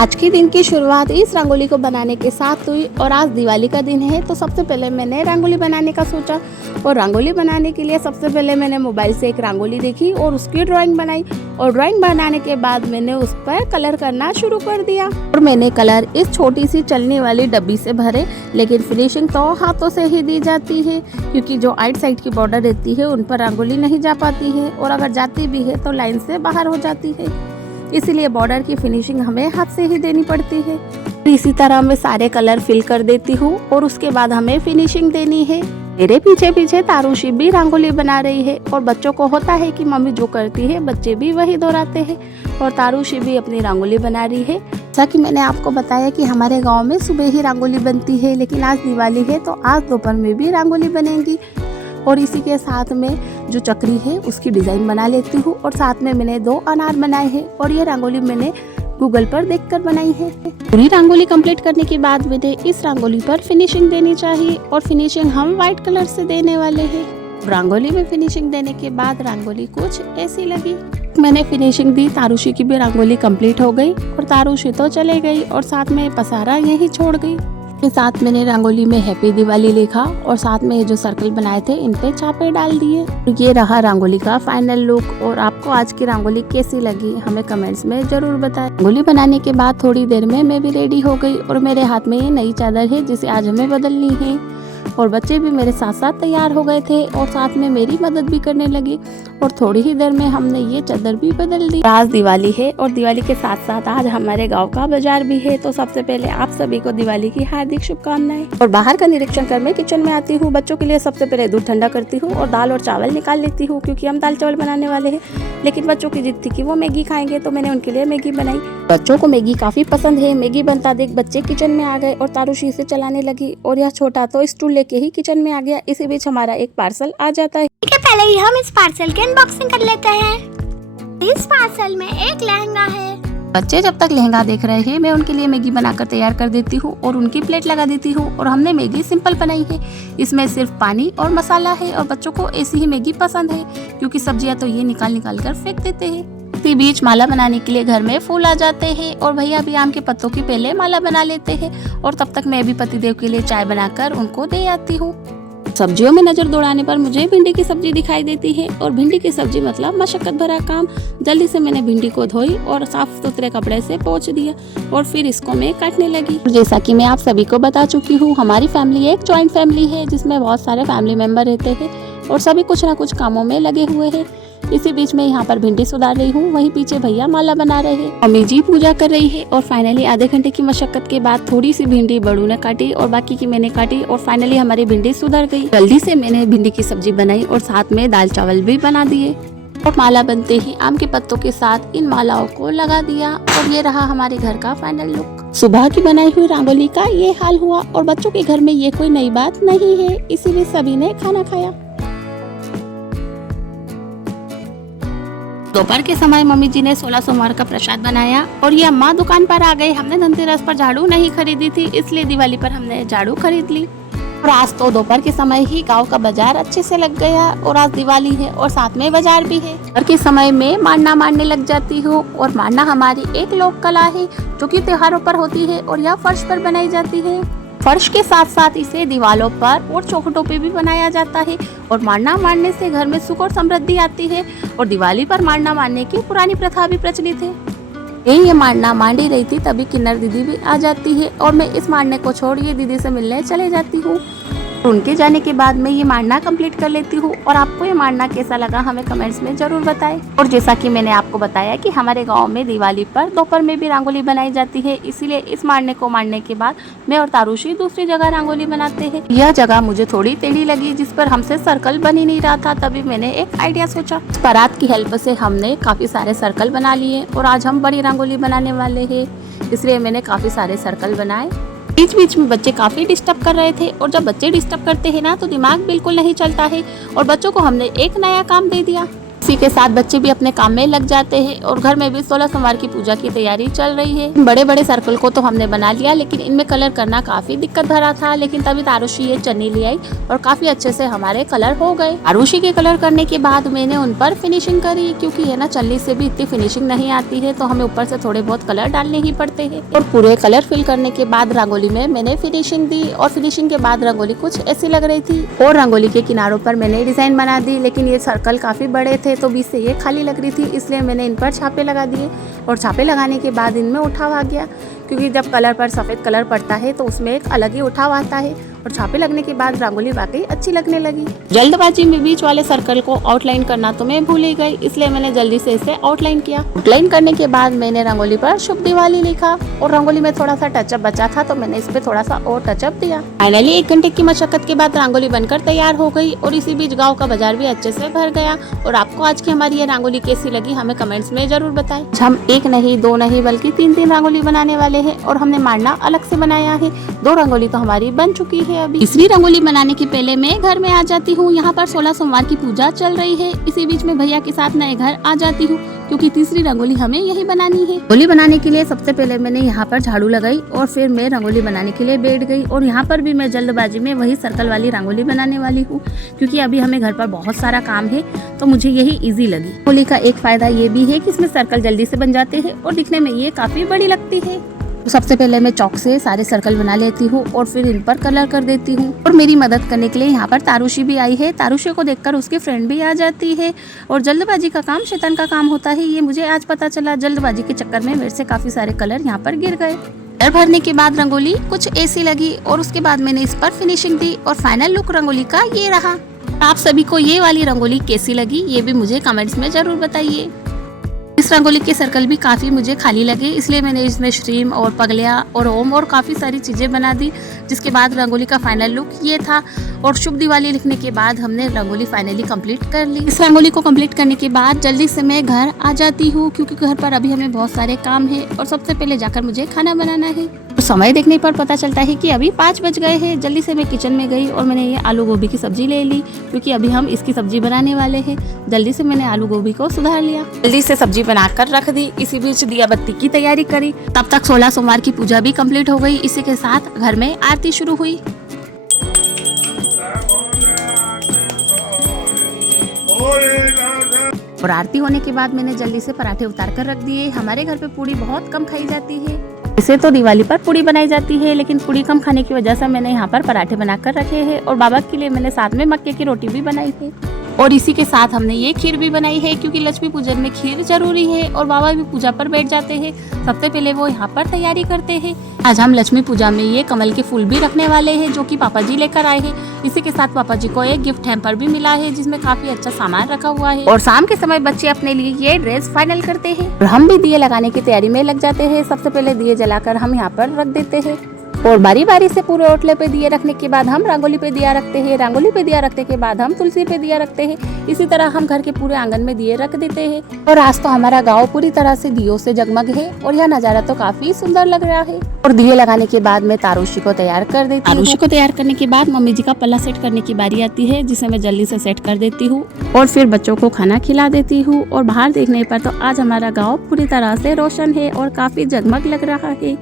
आज के दिन की शुरुआत इस रंगोली को बनाने के साथ हुई और आज दिवाली का दिन है। तो सबसे पहले मैंने रंगोली बनाने का सोचा और रंगोली बनाने के लिए सबसे पहले मैंने मोबाइल से एक रंगोली देखी और उसकी ड्राइंग बनाई और ड्राइंग बनाने के बाद मैंने उस पर कलर करना शुरू कर दिया। और मैंने कलर इस छोटी सी चलने वाली डब्बी से भरे, लेकिन फिनिशिंग तो हाथों से ही दी जाती है क्योंकि जो आइट साइड की बॉर्डर रहती है उन पर रंगोली नहीं जा पाती है और अगर जाती भी है तो लाइन से बाहर हो जाती है, इसीलिए बॉर्डर की फिनिशिंग हमें हाथ से ही देनी पड़ती है। इसी तरह मैं सारे कलर फिल कर देती हूँ और उसके बाद हमें फिनिशिंग देनी है। मेरे पीछे पीछे तारुषी भी रंगोली बना रही है और बच्चों को होता है कि मम्मी जो करती है बच्चे भी वही दोहराते हैं और तारुषी भी अपनी रंगोली बना रही है। जैसा कि मैंने आपको बताया कि हमारे गांव में सुबह ही रंगोली बनती है, लेकिन आज दिवाली है तो आज दोपहर में भी रंगोली बनेगी और इसी के साथ में जो चक्री है उसकी डिज़ाइन बना लेती हूँ और साथ में मैंने 2 अनार बनाए हैं और ये रंगोली मैंने गूगल पर देखकर बनाई है। पूरी रंगोली कंप्लीट करने के बाद मुझे इस रंगोली पर फिनिशिंग देनी चाहिए और फिनिशिंग हम व्हाइट कलर से देने वाले हैं। रंगोली में फिनिशिंग देने के बाद रंगोली कुछ ऐसी लगी। मैंने फिनिशिंग दी, तारुषी की भी रंगोली कंप्लीट हो गई और तारुषी तो चले गई और साथ में पसारा यहीं छोड़ गई। के साथ मैंने रंगोली में हैप्पी दिवाली लिखा और साथ में जो सर्कल बनाए थे इन पे छापे डाल दिए। ये रहा रंगोली का फाइनल लुक और आपको आज की रंगोली कैसी लगी हमें कमेंट्स में जरूर बताएं। रंगोली बनाने के बाद थोड़ी देर में मैं भी रेडी हो गई और मेरे हाथ में ये नई चादर है जिसे आज हमें बदलनी है और बच्चे भी मेरे साथ साथ तैयार हो गए थे और साथ में मेरी मदद भी करने लगी और थोड़ी ही देर में हमने ये चादर भी बदल दी। आज दिवाली है और दिवाली के साथ साथ आज हमारे गांव का बाजार भी है, तो सबसे पहले आप सभी को दिवाली की हार्दिक शुभकामनाएं। और बाहर का निरीक्षण कर मैं किचन में आती हूँ। बच्चों के लिए सबसे पहले दूध ठंडा करती हूँ और दाल और चावल निकाल लेती हूँ क्योंकि हम दाल चावल बनाने वाले हैं, लेकिन बच्चों की जिद थी कि वो मैगी खाएंगे तो मैंने उनके लिए मैगी बनाई। बच्चों को मैगी काफी पसंद है। मैगी बनता देख बच्चे किचन में आ गए और तारुषी से चलाने लगी और यह छोटा तो स्टूल लेके ही किचन में आ गया। इसी बीच हमारा एक पार्सल आ जाता है। ठीक है, पहले ही हम इस पार्सल की अनबॉक्सिंग कर लेते हैं। इस पार्सल में एक लहंगा है। बच्चे जब तक लहंगा देख रहे हैं मैं उनके लिए मैगी बनाकर तैयार कर देती हूँ और उनकी प्लेट लगा देती हूँ। और हमने मैगी सिंपल बनाई है, इसमें सिर्फ पानी और मसाला है और बच्चों को ऐसी ही मैगी पसंद है क्योंकि सब्जियां तो ये निकाल निकाल कर फेंक देते हैं। इसी बीच माला बनाने के लिए घर में फूल आ जाते हैं और भैया भी आम के पत्तों की पहले माला बना लेते हैं और तब तक मैं भी पतिदेव के लिए चाय बनाकर उनको दे आती हूँ। सब्जियों में नजर दौड़ाने पर मुझे भिंडी की सब्जी दिखाई देती है और भिंडी की सब्जी मतलब मशक्कत भरा काम। जल्दी से मैंने भिंडी को धोई और साफ सुथरे कपड़े से पोंछ दिया और फिर इसको मैं काटने लगी। जैसा कि मैं आप सभी को बता चुकी हूँ, हमारी फैमिली एक जॉइंट फैमिली है जिसमें बहुत सारे फैमिली मेंबर रहते हैं और सभी कुछ ना कुछ कामों में लगे हुए हैं। इसी बीच में यहाँ पर भिंडी सुधार रही हूँ, वहीं पीछे भैया माला बना रहे हैं, मम्मी जी पूजा कर रही है और फाइनली आधे घंटे की मशक्कत के बाद थोड़ी सी भिंडी बड़ू ने काटी और बाकी की मैंने काटी और फाइनली हमारी भिंडी सुधर गई। जल्दी से मैंने भिंडी की सब्जी बनाई और साथ में दाल चावल भी बना दिए और माला बनते ही आम के पत्तों के साथ इन मालाओं को लगा दिया और ये रहा हमारे घर का फाइनल लुक। सुबह की बनाई हुई रंगोली का ये हाल हुआ और बच्चों के घर में ये कोई नई बात नहीं है, इसीलिए सभी ने खाना खाया। दोपहर के समय मम्मी जी ने 16 सोमवार का प्रसाद बनाया और ये अम्मा दुकान पर आ गए। हमने धनतेरस पर झाड़ू नहीं खरीदी थी, इसलिए दिवाली पर हमने झाड़ू खरीद ली। और आज तो दोपहर के समय ही गांव का बाजार अच्छे से लग गया और आज दिवाली है और साथ में बाजार भी है। दोपहर के समय में मांडना मारने लग जाती हूँ और मांडना हमारी एक लोक कला है जो कि त्योहारों पर होती है और यह फर्श पर बनाई जाती है। फर्श के साथ साथ इसे दीवारों पर और चौखटों पे भी बनाया जाता है और मारना मारने से घर में सुख और समृद्धि आती है और दिवाली पर मारना मारने की पुरानी प्रथा भी प्रचलित है। ये मारना मांडी रही थी तभी किन्नर दीदी भी आ जाती है और मैं इस मारने को छोड़ ये दीदी से मिलने चले जाती हूँ। उनके जाने के बाद मैं ये मारना कंप्लीट कर लेती हूँ और आपको ये मारना कैसा लगा हमें कमेंट्स में जरूर बताएं। और जैसा कि मैंने आपको बताया कि हमारे गांव में दिवाली पर दोपहर में भी रंगोली बनाई जाती है, इसीलिए इस मारने को मारने के बाद मैं और तारुषी दूसरी जगह रंगोली बनाते हैं। यह जगह मुझे थोड़ी टेढ़ी लगी जिस पर हमसे सर्कल बन ही नहीं रहा था, तभी मैंने एक आइडिया सोचा। परात की हेल्प से हमने काफी सारे सर्कल बना लिए और आज हम बड़ी रंगोली बनाने वाले है, इसलिए मैंने काफी सारे सर्कल बनाए। बीच बीच में बच्चे काफी डिस्टर्ब कर रहे थे और जब बच्चे डिस्टर्ब करते हैं ना तो दिमाग बिल्कुल नहीं चलता है और बच्चों को हमने एक नया काम दे दिया। इसी के साथ बच्चे भी अपने काम में लग जाते हैं और घर में भी 16 सोमवार की पूजा की तैयारी चल रही है। बड़े बड़े सर्कल को तो हमने बना लिया, लेकिन इनमें कलर करना काफी दिक्कत भरा था। लेकिन तभी तारुषी ये चन्नी ले आई और काफी अच्छे से हमारे कलर हो गए। तारुषी के कलर करने के बाद मैंने उन पर फिनिशिंग करी, क्योंकि है ना चन्नी से भी इतनी फिनिशिंग नहीं आती है, तो हमें ऊपर से थोड़े बहुत कलर डालने ही पड़ते हैं। और पूरे कलर फिल करने के बाद रंगोली में मैंने फिनिशिंग दी और फिनिशिंग के बाद रंगोली कुछ ऐसी लग रही थी। और रंगोली के किनारों पर मैंने डिजाइन बना दी, लेकिन ये सर्कल काफी बड़े थे तो बीच से ये खाली लग रही थी, इसलिए मैंने इन पर छापे लगा दिए। और छापे लगाने के बाद इनमें उठाव आ गया, क्योंकि जब कलर पर सफ़ेद कलर पड़ता है तो उसमें एक अलग ही उठाव आता है। और छापे लगने के बाद रंगोली वाकई अच्छी लगने लगी। जल्दबाजी में बीच वाले सर्कल को आउटलाइन करना तो मैं भूल ही गई, इसलिए मैंने जल्दी से इसे आउटलाइन किया। आउटलाइन करने के बाद मैंने रंगोली पर शुभ दिवाली लिखा और रंगोली में थोड़ा सा टचअप बचा था तो मैंने इस पे थोड़ा सा और टचअप दिया। फाइनली 1 घंटे की मशक्कत के बाद रंगोली बनकर तैयार हो गई और इसी बीच गाँव का बाजार भी अच्छे से भर गया। और आपको आज की हमारी ये रंगोली कैसी लगी हमें कमेंट्स में जरूर बताएं। हम 1 नहीं 2 नहीं बल्कि 3 रंगोली बनाने वाले हैं और हमने मांडना अलग से बनाया है। 2 रंगोली तो हमारी बन चुकी है। अभी तीसरी रंगोली बनाने के पहले मैं घर में आ जाती हूँ। यहाँ पर 16 सोमवार की पूजा चल रही है। इसी बीच में भैया के साथ नए घर आ जाती हूँ, क्योंकि तीसरी रंगोली हमें यही बनानी है। रंगोली बनाने के लिए सबसे पहले मैंने यहाँ पर झाड़ू लगाई और फिर मैं रंगोली बनाने के लिए बैठ गई। और यहाँ पर भी मैं जल्दबाजी में वही सर्कल वाली रंगोली बनाने वाली हूँ, क्योंकि अभी हमें घर पर बहुत सारा काम है तो मुझे यही इजी लगी। रंगोली का एक फायदा ये भी है कि इसमें सर्कल जल्दी से बन जाते हैं और दिखने में ये काफी बड़ी लगती है। तो सबसे पहले मैं चौक से सारे सर्कल बना लेती हूँ और फिर इन पर कलर कर देती हूँ। और मेरी मदद करने के लिए यहाँ पर तारुषी भी आई है। तारुषी को देखकर उसकी फ्रेंड भी आ जाती है। और जल्दबाजी का काम शैतान का काम होता है, ये मुझे आज पता चला। जल्दबाजी के चक्कर में मेरे से काफी सारे कलर यहाँ पर गिर गए। कलर भरने के बाद रंगोली कुछ ऐसी लगी और उसके बाद मैंने इस पर फिनिशिंग दी और फाइनल लुक रंगोली का ये रहा। आप सभी को ये वाली रंगोली कैसी लगी ये भी मुझे कमेंट्स में जरूर बताइए। इस रंगोली के सर्कल भी काफ़ी मुझे खाली लगे, इसलिए मैंने इसमें श्रीम और पगलिया और ओम और काफ़ी सारी चीज़ें बना दी। जिसके बाद रंगोली का फाइनल लुक ये था। और शुभ दिवाली लिखने के बाद हमने रंगोली फाइनली कंप्लीट कर ली। इस रंगोली को कंप्लीट करने के बाद जल्दी से मैं घर आ जाती हूँ, क्योंकि घर पर अभी हमें बहुत सारे काम है और सबसे पहले जाकर मुझे खाना बनाना है। तो समय देखने पर पता चलता है कि अभी 5 बज गए हैं। जल्दी से मैं किचन में गई और मैंने ये आलू गोभी की सब्जी ले ली, क्योंकि अभी हम इसकी सब्जी बनाने वाले हैं। जल्दी से मैंने आलू गोभी को सुधार लिया, जल्दी से सब्जी बनाकर रख दी। इसी बीच दिया बत्ती की तैयारी करी। तब तक 16 सोमवार की पूजा भी कंप्लीट हो गई। इसी के साथ घर में आरती शुरू हुई। और आरती होने के बाद मैंने जल्दी से पराठे उतार कर रख दिए। हमारे घर पे पूड़ी बहुत कम खाई जाती है। इसे तो दिवाली पर पूड़ी बनाई जाती है, लेकिन पूड़ी कम खाने की वजह से मैंने यहाँ पर पराठे बनाकर रखे हैं। और बाबा के लिए मैंने साथ में मक्के की रोटी भी बनाई थी। और इसी के साथ हमने ये खीर भी बनाई है, क्योंकि लक्ष्मी पूजन में खीर जरूरी है। और बाबा भी पूजा पर बैठ जाते हैं, सबसे पहले वो यहाँ पर तैयारी करते हैं। आज हम लक्ष्मी पूजा में ये कमल के फूल भी रखने वाले हैं, जो कि पापा जी लेकर आए हैं। इसी के साथ पापा जी को एक गिफ्ट हैम्पर भी मिला है, जिसमें काफी अच्छा सामान रखा हुआ है। और शाम के समय बच्चे अपने लिए ये ड्रेस फाइनल करते हैं और हम भी दिए लगाने की तैयारी में लग जाते हैं। सबसे पहले दिए जलाकर हम यहाँ पर रख देते हैं और बारी बारी से पूरे ओटले पे दिए रखने के बाद हम रंगोली पे दिया रखते हैं। रंगोली पे दिया रखने के बाद हम तुलसी पे दिया रखते हैं। इसी तरह हम घर के पूरे आंगन में दिए रख देते हैं। और आज तो हमारा गांव पूरी तरह से दियों से जगमग है और यह नजारा तो काफी सुंदर लग रहा है। और दिए लगाने के बाद मैं तारुषी को तैयार कर देती हूँ। तारुषी को तैयार करने के बाद मम्मी जी का पल्ला सेट करने की बारी आती है, जिसे मैं जल्दी से सेट कर देती हूँ और फिर बच्चों को खाना खिला देती हूँ। और बाहर देखने पर तो आज हमारा गाँव पूरी तरह से रोशन है और काफी जगमग लग रहा है।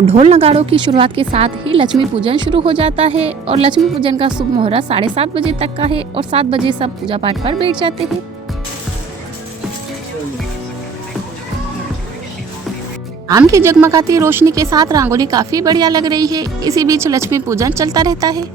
ढोल नगाड़ों की शुरुआत के साथ ही लक्ष्मी पूजन शुरू हो जाता है। और लक्ष्मी पूजन का शुभ मुहूर्त 7:30 बजे तक का है और 7 बजे सब पूजा पाठ पर बैठ जाते हैं। आम की जगमगाती रोशनी के साथ रंगोली काफी बढ़िया लग रही है। इसी बीच लक्ष्मी पूजन चलता रहता है।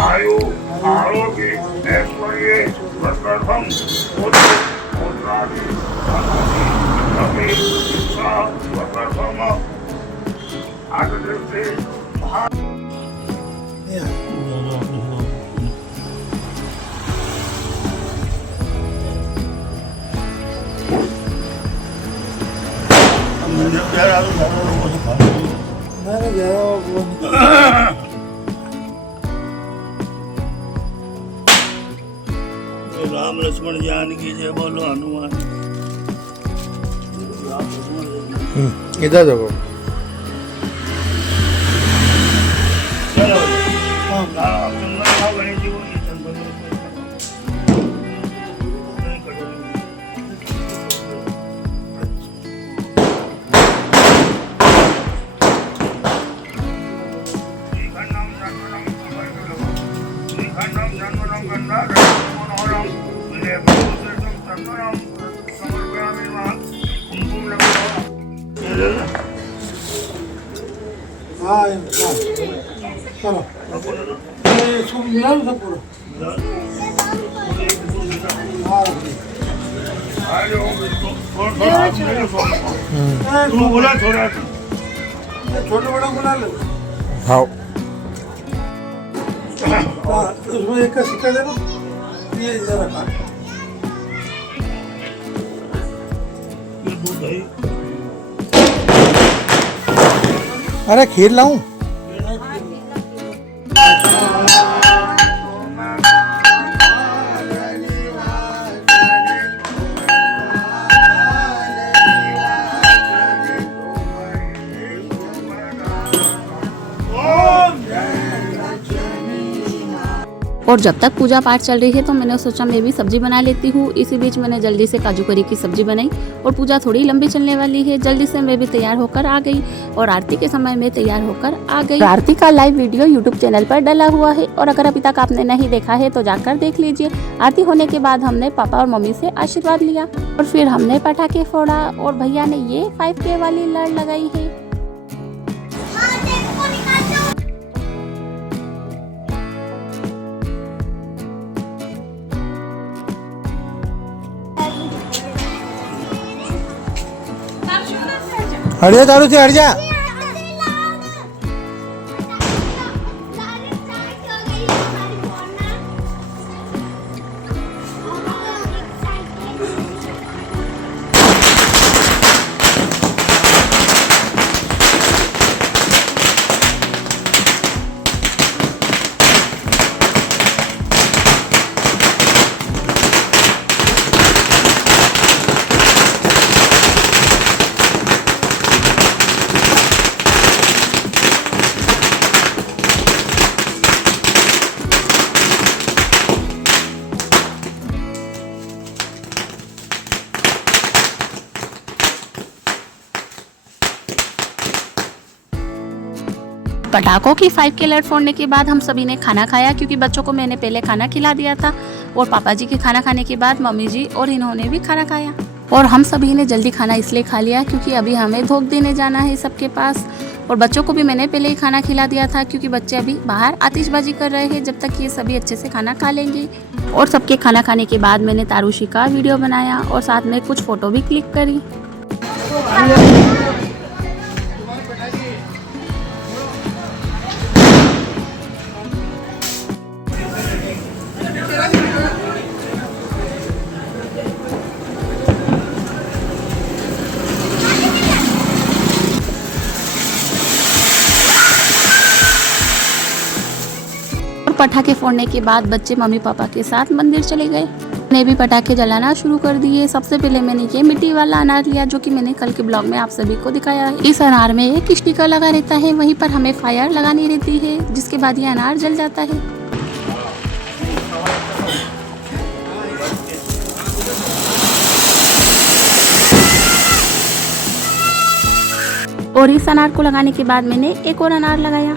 आयु आरोग्य ऐश्वर्य वर्धनम आददेव से राम लक्ष्मण जानकी जय बोलो हनुमान। इधर देखो। चलो गणेश जी को ये चंदन चलो इसको मिला लो सब पूरा। तू बोला थोड़ा छोटा बड़ा बुला लो। हाँ उसमें एक का सिक्का दे दो। ये इधर रखा। ये दूध है। अरे खीर लाऊं? और जब तक पूजा पाठ चल रही है तो मैंने सोचा मैं भी सब्जी बना लेती हूँ। इसी बीच मैंने जल्दी से काजू करी की सब्जी बनाई और पूजा थोड़ी लंबी चलने वाली है। जल्दी से मैं भी तैयार होकर आ गई और आरती के समय में तैयार होकर आ गई। आरती का लाइव वीडियो यूट्यूब चैनल पर डला हुआ है और अगर अभी तक आपने नहीं देखा है तो जाकर देख लीजिए। आरती होने के बाद हमने पापा और मम्मी से आशीर्वाद लिया और फिर हमने पटाखे फोड़ा और भैया ने ये 5K वाली लड़ लगाई है। हट जा दारू से हट जा। पटाखों की 5K लड़ फोड़ने के बाद हम सभी ने खाना खाया क्योंकि बच्चों को मैंने पहले खाना खिला दिया था और पापा जी के खाना खाने के बाद मम्मी जी और इन्होंने भी खाना खाया। और हम सभी ने जल्दी खाना इसलिए खा लिया क्योंकि अभी हमें धोख देने जाना है सबके पास। और बच्चों को भी मैंने पहले ही खाना खिला दिया था क्योंकि बच्चे अभी बाहर आतिशबाजी कर रहे हैं जब तक ये सभी अच्छे से खाना खा लेंगे। और सबके खाना खाने के बाद मैंने तारुषी का वीडियो बनाया और साथ में कुछ फोटो भी क्लिक करी। पटाखे फोड़ने के बाद बच्चे मम्मी पापा के साथ मंदिर चले गए। मैंने भी पटाखे जलाना शुरू कर दिए। सबसे पहले मैंने ये मिट्टी वाला अनार लिया जो कि मैंने कल के ब्लॉग में आप सभी को दिखाया है। इस अनार में एक स्टिकर लगा रहता है, वहीं पर हमें फायर लगानी रहती है जिसके बाद ये अनार जल जाता है। और इस अनार को लगाने के बाद मैंने एक और अनार लगाया।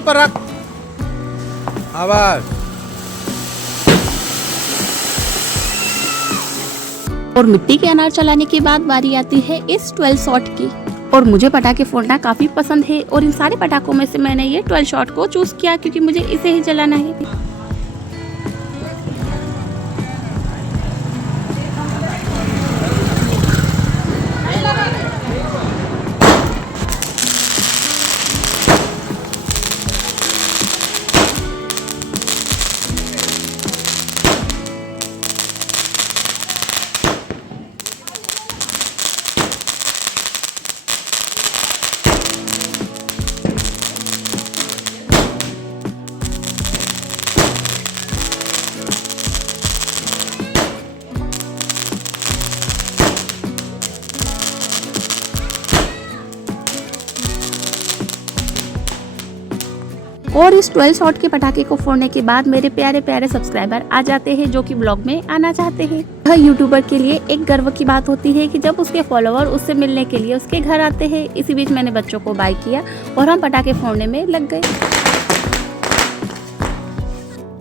पर रख आवाज। और मिट्टी के अनार चलाने के बाद बारी आती है इस 12 शॉट की। और मुझे पटाखे फोड़ना काफी पसंद है और इन सारे पटाखों में से मैंने ये 12 शॉट को चूज किया क्योंकि मुझे इसे ही जलाना है। और इस 12 शॉट के पटाखे को फोड़ने के बाद मेरे प्यारे प्यारे सब्सक्राइबर आ जाते हैं जो कि ब्लॉग में आना चाहते हैं। यह यूट्यूबर के लिए एक गर्व की बात होती है कि जब उसके फॉलोअर उससे मिलने के लिए उसके घर आते हैं। इसी बीच मैंने बच्चों को बाय किया और हम पटाखे फोड़ने में लग गए।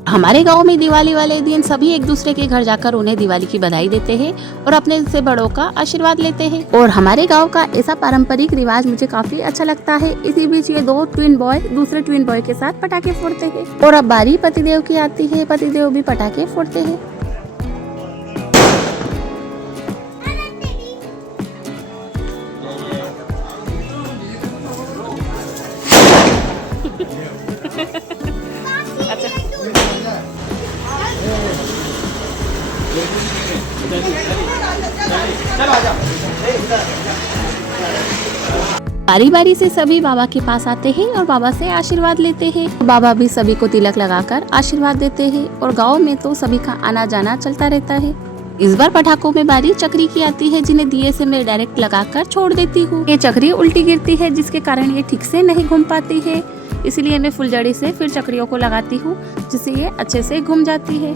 हमारे गांव में दिवाली वाले दिन सभी एक दूसरे के घर जाकर उन्हें दिवाली की बधाई देते हैं और अपने से बड़ों का आशीर्वाद लेते हैं। और हमारे गांव का ऐसा पारंपरिक रिवाज मुझे काफी अच्छा लगता है। इसी बीच ये दो ट्विन बॉय दूसरे ट्विन बॉय के साथ पटाखे फोड़ते हैं और अब बारी पतिदेव की आती है। पतिदेव भी पटाखे फोड़ते हैं। बारी बारी से सभी बाबा के पास आते हैं और बाबा से आशीर्वाद लेते हैं। बाबा भी सभी को तिलक लगाकर आशीर्वाद देते हैं और गांव में तो सभी का आना जाना चलता रहता है। इस बार पटाखों में बारी चक्री की आती है जिन्हें दिए से मैं डायरेक्ट लगाकर छोड़ देती हूँ। ये चक्री उल्टी गिरती है जिसके कारण ये ठीक से नहीं घूम पाती है, इसलिए मैं फुलझड़ी से फिर चक्रियों को लगाती हूँ जिससे ये अच्छे से घूम जाती है।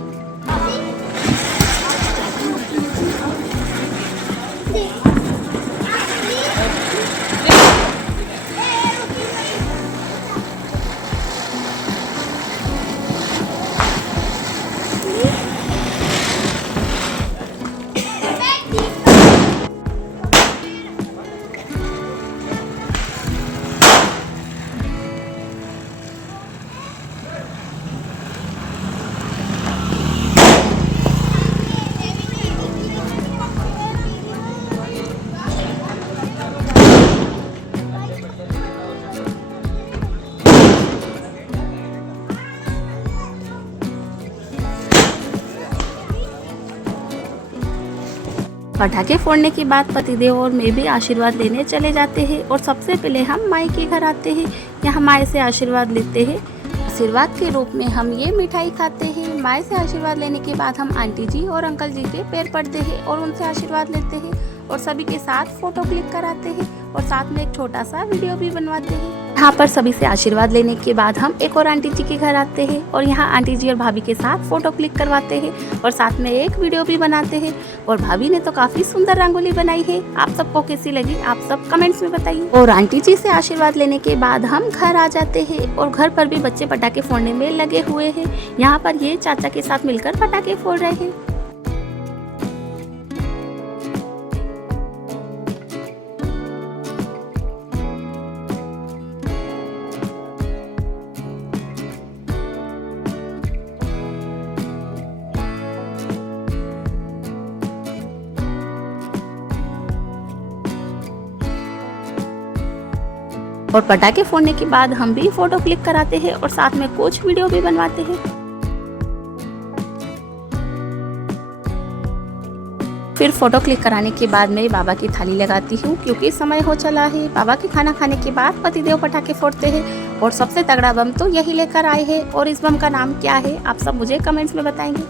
पटाखे फोड़ने के बाद पतिदेव और मैं भी आशीर्वाद लेने चले जाते हैं और सबसे पहले हम माई के घर आते हैं। यहाँ माई से आशीर्वाद लेते हैं। आशीर्वाद के रूप में हम ये मिठाई खाते हैं। माई से आशीर्वाद लेने के बाद हम आंटी जी और अंकल जी के पैर पड़ते हैं और उनसे आशीर्वाद लेते हैं और सभी के साथ फोटो क्लिक कराते हैं और साथ में एक छोटा सा वीडियो भी बनवाते हैं। यहाँ पर सभी से आशीर्वाद लेने के बाद हम एक और आंटी जी के घर आते हैं और यहाँ आंटी जी और भाभी के साथ फोटो क्लिक करवाते हैं और साथ में एक वीडियो भी बनाते हैं। और भाभी ने तो काफी सुंदर रंगोली बनाई है। आप सबको कैसी लगी आप सब कमेंट्स में बताइए। और आंटी जी से आशीर्वाद लेने के बाद हम घर आ जाते हैं और घर पर भी बच्चे पटाखे फोड़ने में लगे हुए हैं। यहाँ पर ये चाचा के साथ मिलकर पटाखे फोड़ रहे हैं। और पटाखे फोड़ने के बाद हम भी फोटो क्लिक कराते हैं और साथ में कुछ वीडियो भी बनवाते हैं। फिर फोटो क्लिक कराने के बाद मैं बाबा की थाली लगाती हूँ क्योंकि समय हो चला है। बाबा के खाना खाने के बाद पतिदेव पटाखे फोड़ते हैं और सबसे तगड़ा बम तो यही लेकर आए हैं। और इस बम का नाम क्या है आप सब मुझे कमेंट्स में बताएंगे।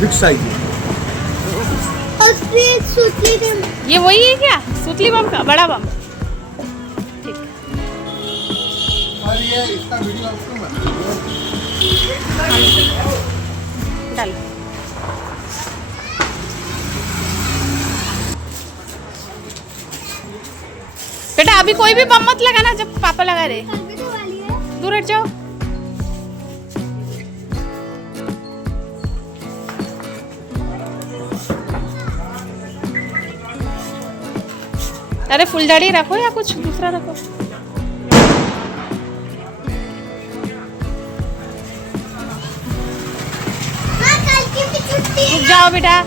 बिग साइज ये वही है क्या सुतली बम का बड़ा बम? ठीक डाल। बेटा अभी कोई भी बम मत लगाना जब पापा लगा रहे। दूर हट जाओ। अरे फुलझड़ी रखो या कुछ दूसरा रखो। रुक जाओ बेटा।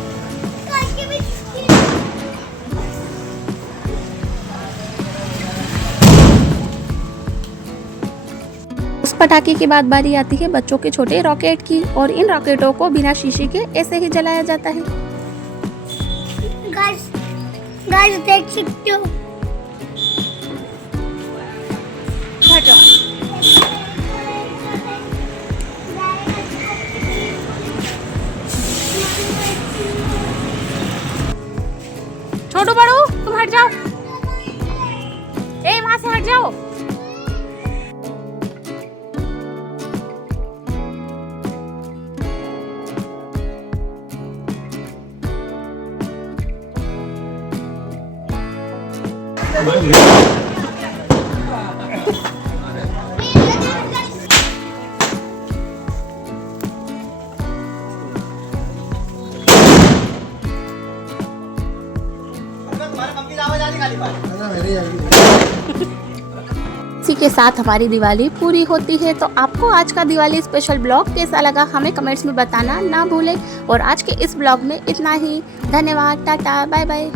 उस पटाखे के बाद बारी आती है बच्चों के छोटे रॉकेट की और इन रॉकेटों को बिना शीशे के ऐसे ही जलाया जाता है। गाइस देख सकते हो। छोटू बड़ू तुम हट जाओ। इसी के साथ हमारी दिवाली पूरी होती है। तो आपको आज का दिवाली स्पेशल ब्लॉग कैसा लगा हमें कमेंट्स में बताना ना भूलें। और आज के इस ब्लॉग में इतना ही। धन्यवाद, टाटा, बाय बाय।